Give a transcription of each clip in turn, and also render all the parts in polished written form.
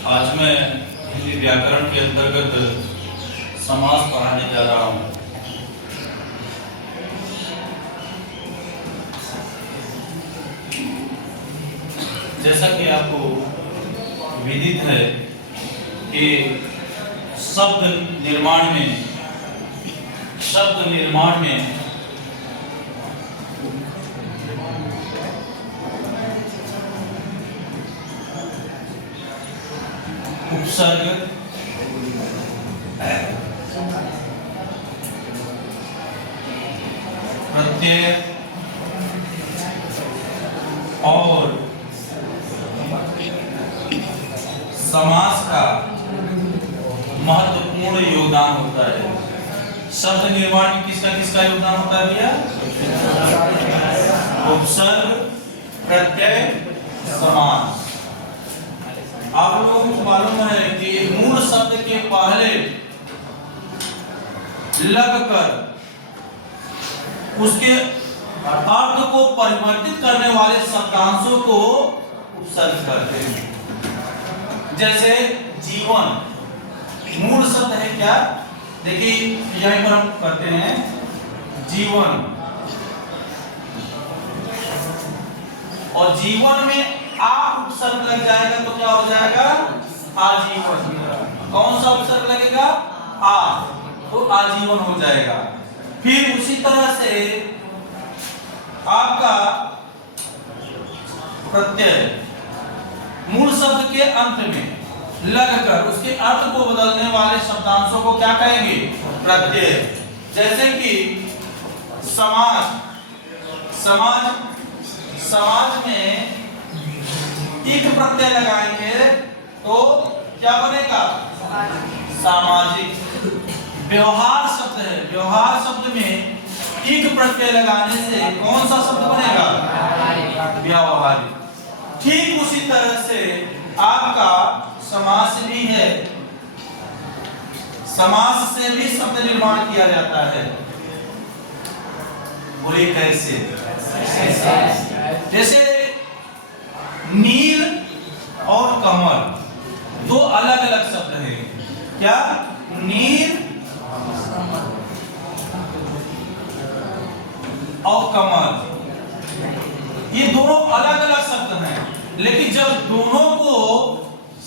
आज मैं हिंदी व्याकरण के अंतर्गत समास पढ़ाने जा रहा हूँ। जैसा कि आपको विदित है कि शब्द निर्माण में उपसर्ग, प्रत्यय और समास का महत्वपूर्ण योगदान होता है। शब्द निर्माण में किसका योगदान होता है भैया? उपसर्ग, प्रत्यय, समास। आप लोगों को मालूम है कि मूल शब्द के पहले लगकर उसके अर्थ को परिवर्तित करने वाले शब्दांशों को उपसर्ग कहते हैं। जैसे जीवन मूल शब्द है क्या? देखिए यहीं पर हम कहते हैं जीवन, और जीवन में आ उपसर्ग लग जाएगा तो क्या हो जाएगा? आजीवन। कौन सा उपसर्ग लगेगा? आ, तो आजीवन हो जाएगा। फिर उसी तरह से आपका प्रत्यय मूल शब्द के अंत में लगकर उसके अर्थ को बदलने वाले शब्दांशों को क्या कहेंगे? प्रत्यय। जैसे कि समाज में एक प्रत्यय लगाएंगे तो क्या बनेगा? सामाजिक। व्यवहार शब्द है, व्यवहार शब्द में एक प्रत्यय लगाने से कौन सा शब्द बनेगा? व्यावहारिक। ठीक उसी तरह से आपका समास भी है। समास से भी शब्द निर्माण किया जाता है। बोले कैसे? जैसे नील और कमल दो अलग अलग शब्द हैं। क्या? नील और कमल, ये दोनों अलग अलग शब्द हैं, लेकिन जब दोनों को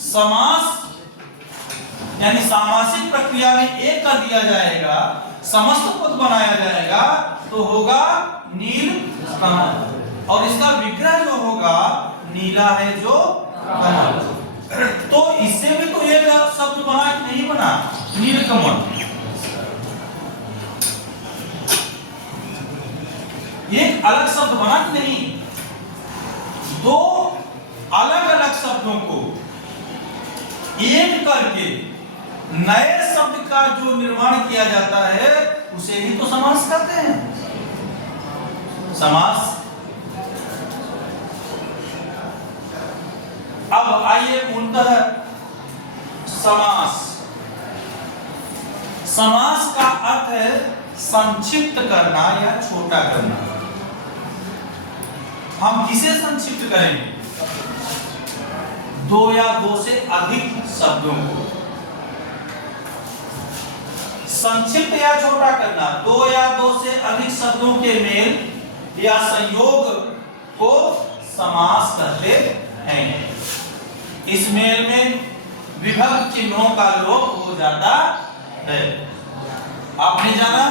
समास यानी सामासिक प्रक्रिया में एक कर दिया जाएगा, समस्त पद बनाया जाएगा, तो होगा नील कमल। और इसका विग्रह जो होगा नीला है जो कमल। तो इससे भी तो एक शब्द बना कि नहीं बना? नील कमल। एक अलग शब्द बना कि नहीं? दो अलग अलग शब्दों को एक करके नए शब्द का जो निर्माण किया जाता है उसे ही तो समास कहते हैं। समास। अब आइए मूलतः समास। समास का अर्थ है संक्षिप्त करना या छोटा करना। हम किसे संक्षिप्त करेंगे? दो या दो से अधिक शब्दों को संक्षिप्त या छोटा करना। दो या दो से अधिक शब्दों के मेल या संयोग को समास कहते हैं। इस मेल में विभक्त चिन्हों का लोप हो जाता है। आपने जाना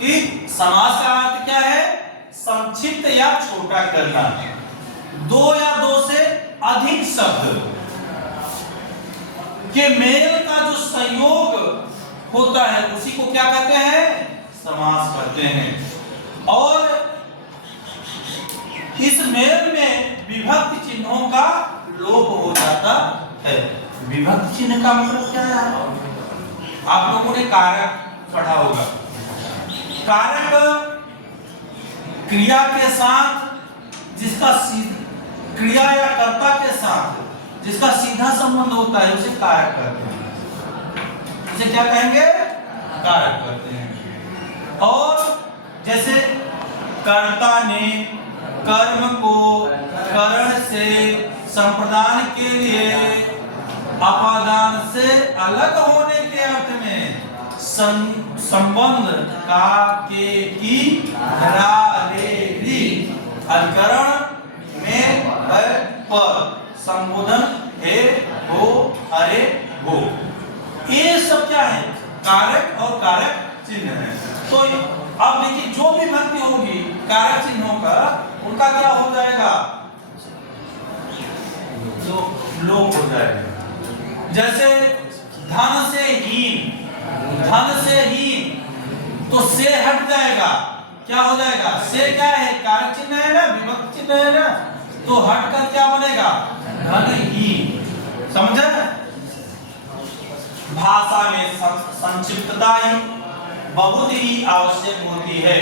कि समास का अर्थ क्या है? संक्षिप्त या छोटा करना। दो या दो से अधिक शब्द के मेल का जो संयोग होता है उसी को क्या कहते हैं? समास कहते हैं। और इस मेल में विभक्त चिन्हों का लोप हो जाता है। विभक्त चिन्ह का मतलब क्या है? आप लोगों ने कारक पढ़ा होगा। कारक क्रिया के साथ जिसका क्रिया या कर्ता के साथ जिसका सीधा संबंध होता है उसे कारक कहते हैं। उसे क्या कहेंगे? कारक कहते हैं। और जैसे कर्ता ने कर्म को करण से संप्रदान के लिए अपादान से अलग होने के अर्थ में संबंध का के की रा रे री अधिकरण में पर संबोधन हे हो अरे हो, ये सब क्या है? कारक और कारक चिन्ह है। तो अब देखिए जो भी विभक्ति होगी कारक चिन्हों का, उनका क्या हो जाएगा? लोप हो जाएगा। जैसे धन से हीन, धन से हीन, तो से हट जाएगा, क्या हो जाएगा? से क्या है? कारक चिन्ह है ना, विभक्ति चिन्ह है ना, तो हट कर क्या बनेगा? धनहीन। समझे? भाषा में संक्षिप्तता ही बहुत ही आवश्यक होती है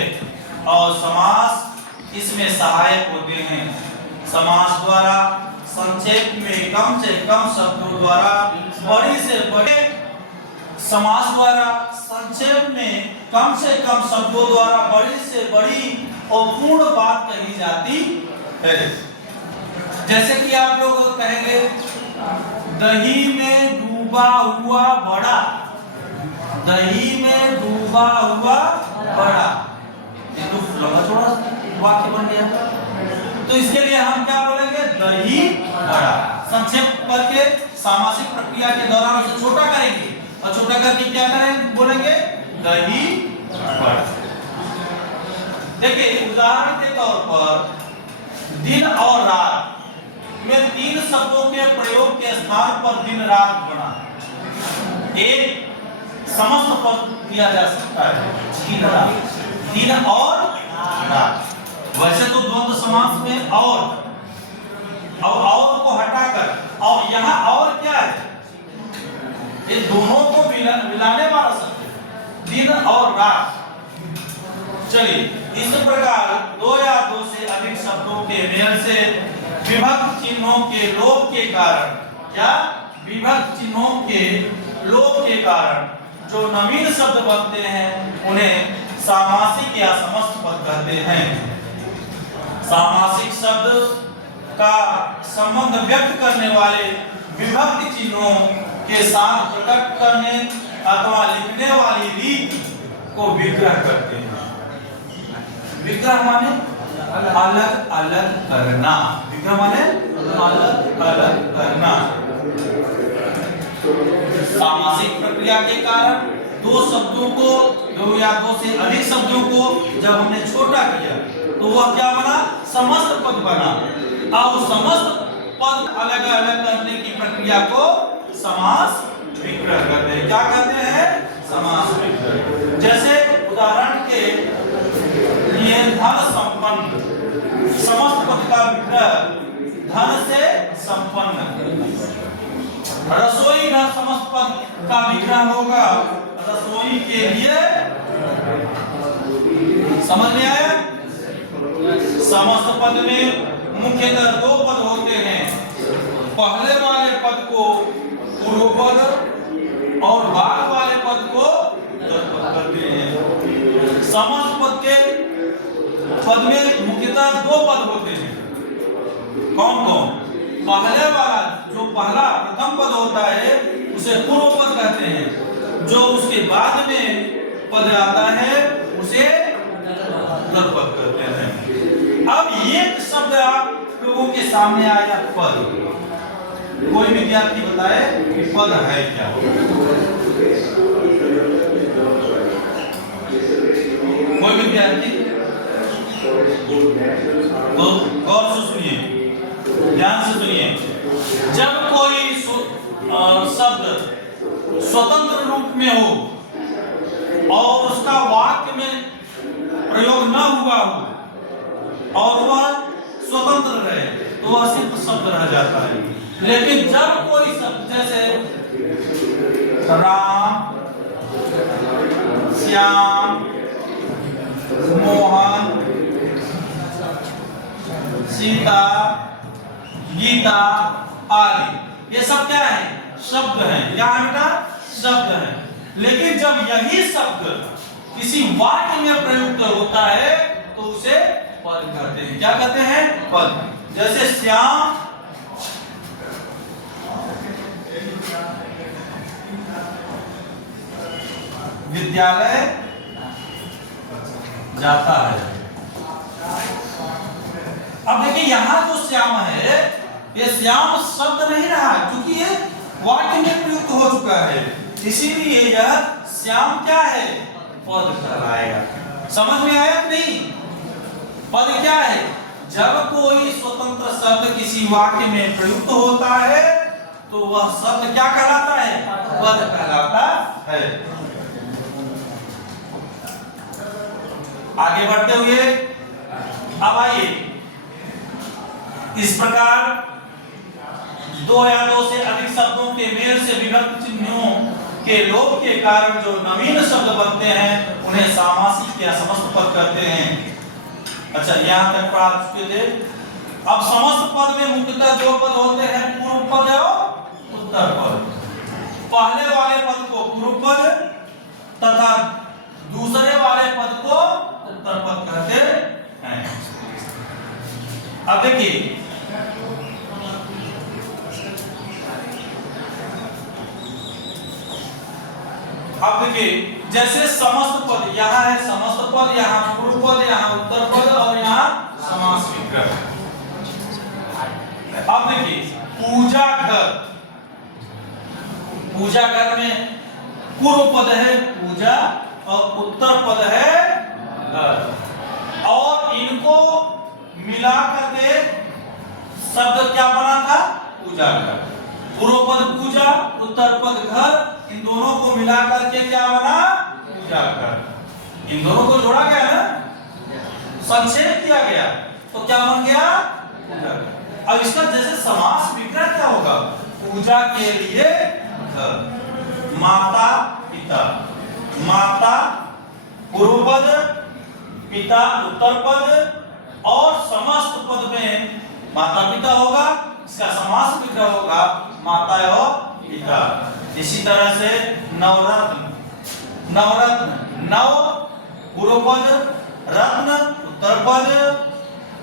और समास इसमें सहायक होते हैं। समास द्वारा संक्षेप में कम से कम शब्दों द्वारा बड़े से बड़े, समास द्वारा संक्षेप में कम से कम शब्दों द्वारा बड़ी से बड़ी और पूर्ण बात कही जाती है। जैसे कि आप लोग कहेंगे दही में डूबा हुआ बड़ा, दही में डूबा हुआ बड़ा, ये तो लंबा चौड़ा वाक्य बन गया। तो इसके लिए हम क्या बोलेंगे? दही बड़ा। संक्षेप करके सामासिक प्रक्रिया के दौरान उसे छोटा करेंगे और छोटा करके क्या करेंगे? बोलेंगे दही बड़ा। देखिए उदाहरण के तौर पर दिन और रात में तीन शब्दों के प्रयोग के स्थान पर दिन रात बना एक समस्त पद दिया जा सकता है, दिन रात, दिन और रात। वैसे तो द्वंद्व समास में और को हटाकर और यहाँ और क्या है? ये दोनों को मिलाने वाला शब्द है, दिन और रात। चलिए इस प्रकार दो या दो से अधिक शब्दों के मेल से विभक्त चिन्हों के लोप के कारण, क्या विभक्त चिन्हों के लोप के कारण जो नवीन शब्द बनते हैं उन्हें सामासिक या समस्त पद कहते हैं। सामासिक शब्द का संबंध व्यक्त करने वाले विभक्त चिन्हों के साथ प्रकट करने अथवा लिखने वाली रीत को विग्रह करते हैं। विग्रह माने अलग अलग करना, विग्रह माने अलग अलग करना। सामासिक प्रक्रिया के कारण दो शब्दों को, दो या दो से अधिक शब्दों को जब हमने छोटा किया तो वह क्या बना? समस्त पद बना। अब समस्त पद अलग अलग करने की प्रक्रिया को समास विग्रह कहते हैं। क्या कहते हैं? समास विग्रह। जैसे उदाहरण के लिए धन संपन्न, समस्त पद का विग्रह धन से संपन्न। रसोई का समस्त पद का विग्रह होगा रसोई के लिए। समझ में आया? समस्त पद में मुख्यतः दो पद होते हैं। पहले वाले पद को पूर्व पद और बाद वाले पद को उत्तर पद कहते हैं। समस्त पद के पद में मुख्यतः दो पद होते हैं। कौन कौन? पहले वाला जो पहला प्रथम पद होता है उसे पूर्व पद कहते हैं, जो उसके बाद में पद आता है उसे उत्तर पद कहते हैं। अब एक शब्द आप लोगों के सामने आया पद, कोई विद्यार्थी बताए कि पद है क्या? कोई विद्यार्थी तो गौर से सुनिए, ध्यान से सुनिए। जब कोई शब्द स्वतंत्र रूप में हो और उसका वाक्य में प्रयोग न हुआ हो और वह स्वतंत्र रहे तो वह सिर्फ शब्द रह जाता है। लेकिन जब कोई शब्द जैसे राम, श्याम, मोहन, सीता, गीता आदि, ये सब क्या है? शब्द हैं। क्या है बेटा? शब्द हैं। लेकिन जब यही शब्द किसी वाक्य में प्रयुक्त होता है तो उसे पद कहते हैं। क्या कहते हैं? पद। जैसे श्याम विद्यालय जाता है। अब देखिए यहां जो श्याम है, ये श्याम शब्द नहीं रहा क्योंकि ये वाक्य में प्रयुक्त हो चुका है, इसीलिए यह श्याम क्या है, पद कहलाएगा। समझ में आया नहीं? पद क्या है? जब कोई स्वतंत्र शब्द किसी वाक्य में प्रयुक्त होता है तो वह शब्द क्या कहलाता है, पद कहलाता है। आगे बढ़ते हुए अब आइए, इस प्रकार दो या दो से अधिक शब्दों के मेल से विभक्ति चिन्हों के लोप के कारण जो नवीन शब्द बनते हैं उन्हें सामासिक या समस्त पद कहते हैं। अच्छा, यहाँ तक पढ़ा चुके थे। अब समस्त पद में मुख्यतः दो पद होते हैं, पूर्व पद और उत्तर पद। पहले वाले पद को पूर्व पद तथा दूसरे वाले पद को उत्तर पद कहते हैं। अब देखिए, अब देखिए जैसे समस्त पद, यहाँ है समस्त पद, यहाँ पूर्व पद, यहाँ उत्तर पद और यहाँ समास विग्रह। अब देखिए पूजा घर, पूजा घर में पूर्व पद है पूजा और उत्तर पद है घर, और इनको मिला करके शब्द क्या बना था, पूजा घर। पूर्व पद पूजा, उत्तर पद घर, इन दोनों को मिला करके क्या बना, पूजा घर। इन दोनों को जोड़ा गया ना, संक्षेप किया गया तो क्या बन गया, पूजा घर। अब इसका जैसे समास विग्रह क्या होगा, पूजा के लिए घर, माता पिता, माता पूर्व पद, पिता उत्तर पद, और समस्त पद में माता पिता होगा, इसका समास विग्रह होगा माता और पिता। इसी तरह से नवरत्न, नवरत्न नव पूर्व पद, रत्न उत्तर पद,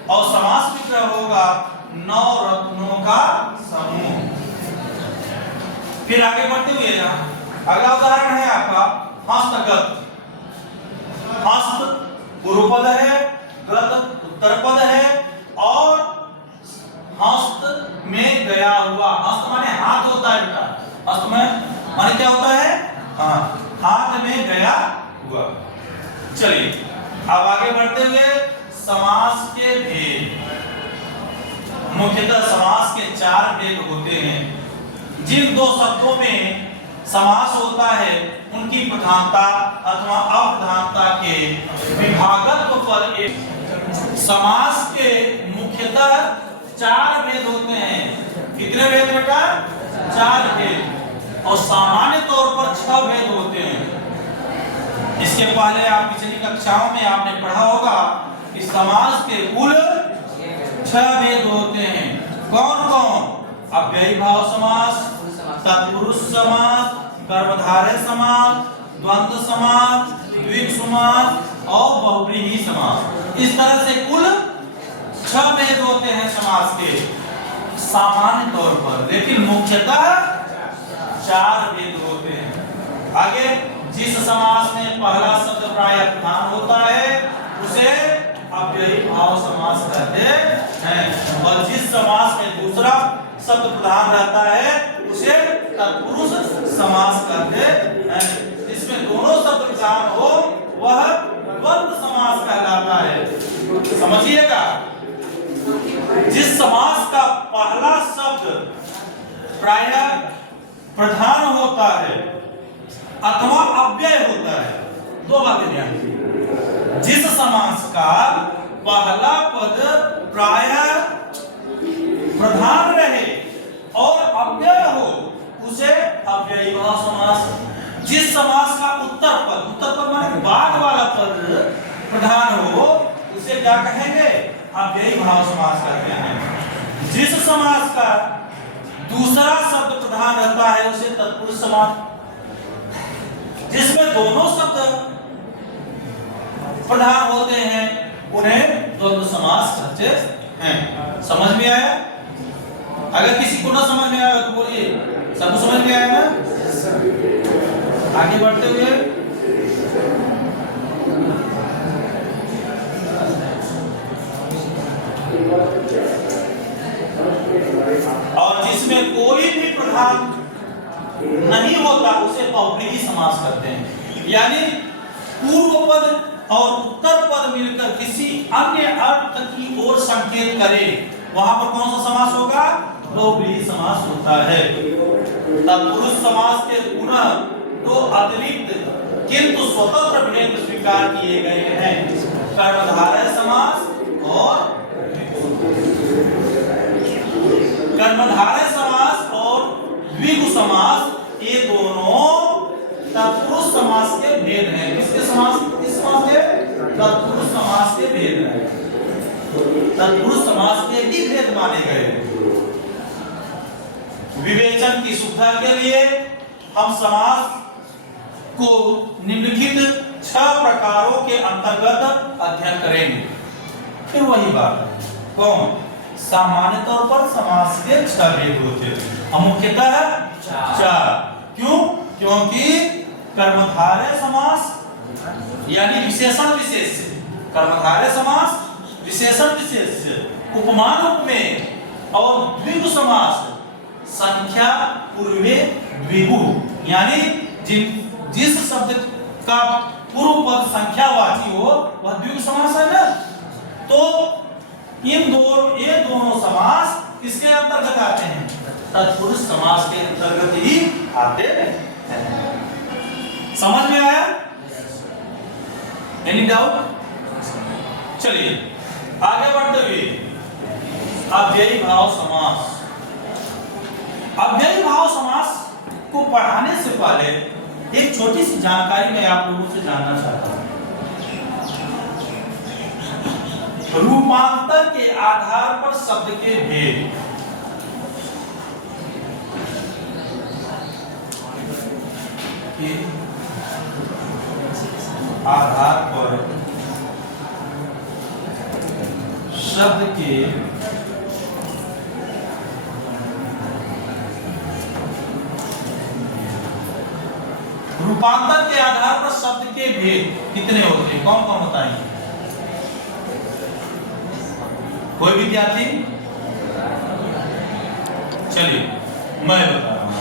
और समास विग्रह होगा नौ रत्नों का समूह। फिर आगे बढ़ते हुए अगला उदाहरण है आपका हस्तगत। हस्त पूर्व पद है, गत उत्तर पद है, और हस्त में गया हुआ, हस्त माने हाथ होता है बेटा, हस्त में माने क्या होता है, हाँ, हाथ में गया हुआ। चलिए अब आगे बढ़ते हुए समास के भेद। मुख्यतः समास के चार भेद होते हैं। जिन दो शब्दों में समास होता है उनकी प्रधानता अथवा अप्रधानता के विभागत्व पर एक समास के मुख्यतः चार भेद होते हैं। कितने भेद बेटा, चार भेद, और सामान्य तौर पर 6 भेद होते हैं। इसके पहले आप पिछली कक्षाओं में आपने पढ़ा होगा कि समास के कुल 6 भेद होते हैं। कौन कौन? अव्ययी भाव समास, तत्पुरुष समास, कर्मधारय समास, द्वंद्व समास, द्विग समास और बहुव्रीहि समास। इस तरह से कुल 6 भेद होते हैं समास के सामान्य तौर पर, लेकिन मुख्यतः 4 भेद होते हैं। आगे जिस समास में पहला शब्द प्रायः प्रधान होता है उसे अव्ययी भाव समास कहते हैं, और जिस समास में दूसरा शब्द प्रधान रहता है उसे तत्पुरुष समास कहते हैं। जिसमें दोनों शब्द प्रधान हो वह द्वंद्व समास कहलाता है। समझिएगा, जिस समास का पहला शब्द प्रायः प्रधान होता है अथवा अव्यय होता है, दो बातें ध्यान दीजिए। जिस समास का पहला पद प्रायः प्रधान रहे और अव्यय हो उसे अव्ययी भाव समास। जिस समास का उत्तर पद माने बाद वाला पद प्रधान हो उसे क्या कहेंगे, अव्ययी भाव समास कहते हैं। जिस समास का दूसरा शब्द प्रधान रहता है उसे तत्पुरुष समास। जिसमें दोनों शब्द प्रधान होते हैं उन्हें द्वंद्व समास कहते हैं। समझ में आया? अगर किसी को ना समझ में आया तो बोलिए, सबको समझ में आया ना? आगे बढ़ते हुए और जिसमें कोई भी प्रधान नहीं होता उसे बहुव्रीहि समास कहते हैं। यानी पूर्व पद और उत्तर पद मिलकर किसी अन्य अर्थ की ओर संकेत करे, वहां पर कौन सा समास होगा? बहुव्रीहि समास होता है। तत्पुरुष समास के पुनः दो अतिरिक्त किंतु स्वतंत्र भेद स्वीकार किए गए हैं, कर्मधारय समास और कर्मधारय समास और द्विगु समास, ये दोनों तत्पुरुष समास के भेद हैं। किसके समास? किस समास के? तत्पुरुष समास के भेद हैं। तत्पुरुष समास के भी भेद माने गए। विवेचन की सुविधा के लिए हम समास को निम्नलिखित 6 प्रकारों के अंतर्गत अध्ययन करेंगे। फिर वही बात है, कौन? सामान्य तौर पर समास के 6 भेद होते हैं, मुख्यतः 4। क्यों? क्योंकि कर्मधारय समास यानी विशेषण विशेष्य, कर्मधारय समास विशेषण विशेष्य, उपमान उपमेय और द्विगु समास संख्या पूर्वे द्विगु, यानी जिस शब्द का पूर्व पद संख्यावाची हो वह द्विगु समास है ना। तो ये दोनों समास किसके अंतर्गत आते हैं? तत्पुरुष समास के अंतर्गत ही आते हैं। समझ में आया? Any doubt? चलिए आगे बढ़ते हुए अव्ययी भाव समास। अव्ययी भाव समास को पढ़ाने से पहले एक छोटी सी जानकारी मैं आप लोगों से जानना चाहता हूं। रूपांतर के आधार पर शब्द के भेद। के आधार पर शब्द के रूपांतर के आधार पर शब्द के भेद कितने होते हैं? कौन कौन बताएंगे? कोई विद्यार्थी? चलिए मैं बता रहा हूं।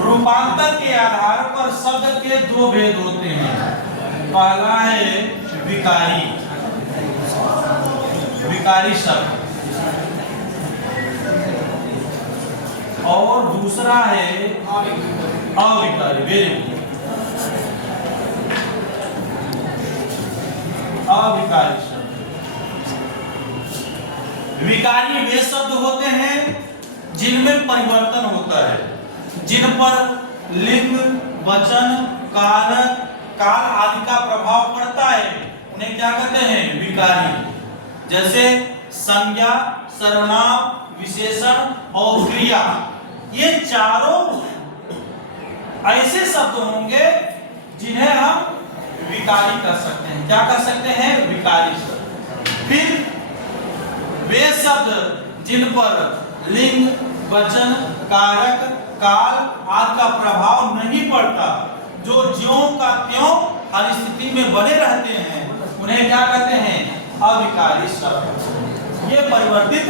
रूपांतर के आधार पर शब्द के 2 भेद होते हैं। पहला है विकारी शब्द, और दूसरा है अविकारी। Very good. अविकारी शब्द। विकारी वे शब्द होते हैं जिनमें परिवर्तन होता है, जिन पर लिंग, वचन, कारक, काल आदि का प्रभाव पड़ता है, उन्हें क्या कहते हैं? विकारी। जैसे संज्ञा, सर्वनाम, विशेषण और क्रिया, ये चारों ऐसे शब्द होंगे जिन्हें हम विकारी कर सकते हैं। क्या कर सकते हैं? विकारी शब्द। फिर वे शब्द जिन पर लिंग, वचन, कारक, काल आदि का प्रभाव नहीं पड़ता, जो ज्यों का त्यों हर स्थिति में बने रहते हैं, उन्हें क्या कहते हैं? अविकारी शब्द। ये परिवर्तित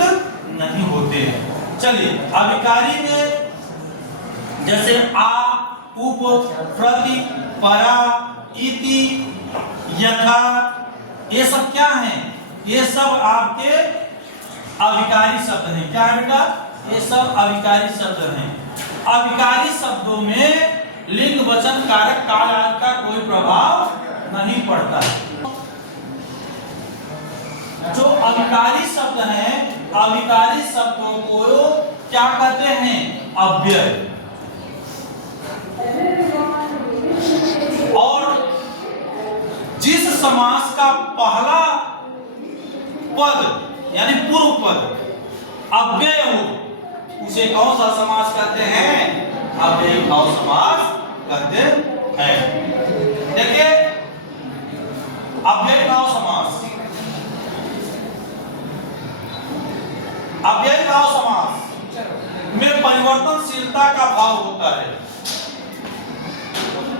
नहीं होते हैं। चलिए अविकारी में जैसे आ, उप, प्रति, परा, इति, यथा, ये सब क्या हैं? ये सब आपके अविकारी शब्द हैं। क्या है बेटा? ये सब अविकारी शब्द हैं। अविकारी शब्दों में लिंग, वचन, कारक, काल आदि का कोई प्रभाव नहीं पड़ता है। जो अविकारी शब्द हैं, अविकारी शब्दों को क्या कहते हैं? अव्यय। और जिस समास का पहला पद यानी पूर्व पद अव्यय हो, उसे कौन सा समास कहते हैं? अव्ययी भाव समास कहते हैं। देखिए अव्ययी भाव समास, अव्ययी भाव समास में परिवर्तनशीलता का भाव होता है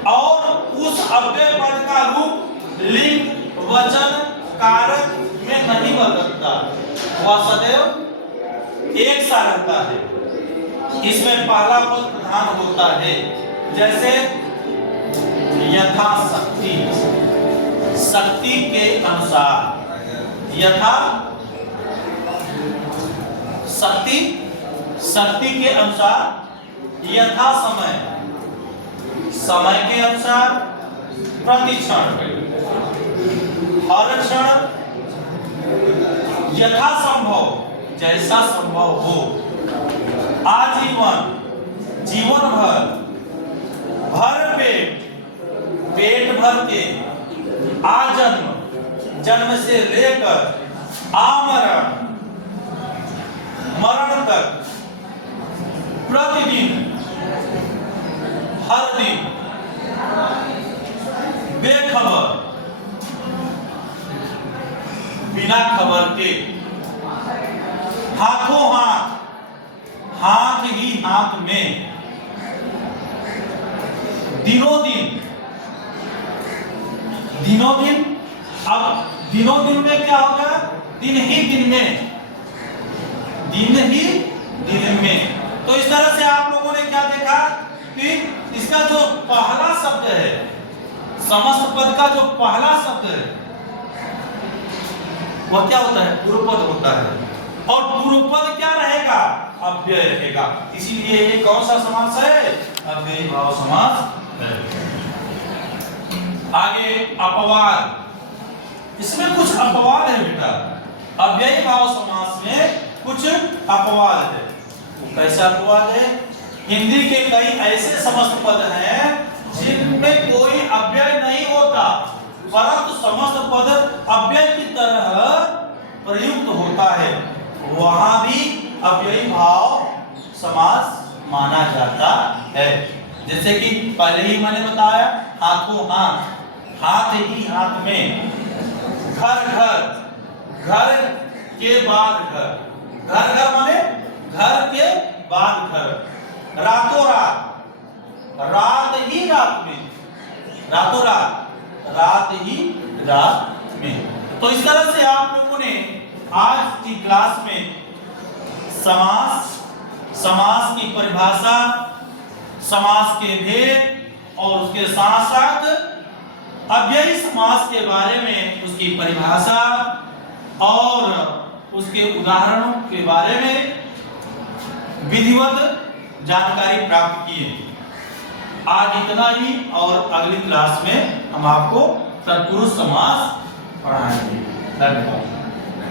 और उस अव्यय पद का रूप लिंग, वचन, कारक में नहीं बदलता, वह सदैव एक सा रहता है। इसमें पहला पद प्रधान होता है, जैसे यथाशक्ति, शक्ति के अनुसार, यथा शक्ति, शक्ति के अनुसार, यथा समय, समय के अनुसार, प्रतिक्षण, हर क्षण, यथा संभव, जैसा संभव हो, आजीवन, जीवन भर, भर पेट, पेट भर के, आजन्म, जन्म से लेकर आमरण, मरण तक, प्रतिदिन, हर दिन, बेखबर, बिना खबर के, हाथों हाथ, हाथ ही हाथ में, दिनों दिन, दिनों दिन। अब दिनों दिन में क्या होगा? दिन ही दिन में, दिन ही दिन में। तो इस तरह से आप लोगों ने क्या देखा कि इसका जो पहला शब्द है, समस्त पद का जो पहला शब्द है वह क्या होता है? पूर्व पद होता है। और पूर्व पद क्या रहेगा? अव्यय रहेगा। इसीलिए ये कौन सा समास है? अव्ययी भाव समास है। आगे अपवाद, इसमें कुछ अपवाद है बेटा। अव्ययी भाव समास में कुछ अपवाद है। कैसा अपवाद है? हिंदी के कई ऐसे समस्त पद हैं जिनमें कोई अव्यय नहीं होता, परंतु समस्त पद अव्यय की तरह प्रयुक्त होता है, वहां भी अव्ययी भाव समास माना जाता है। जैसे कि पहले ही मैंने बताया, हाथों हाथ, हाथ ही हाथ में, घर घर, घर के बाद घर, घर घर माने घर के बाद घर, रातों रात, रात ही रात में, रातों रात, रात ही रात में। तो इस तरह से आप लोगों ने आज की क्लास में समास, समास की परिभाषा, समास के भेद और उसके साथ साथ अव्ययी समास के बारे में उसकी परिभाषा और उसके उदाहरणों के बारे में विधिवत जानकारी प्राप्त किए। आज इतना ही, और अगली क्लास में हम आपको तत्पुरुष समास पढ़ाएंगे। धन्यवाद।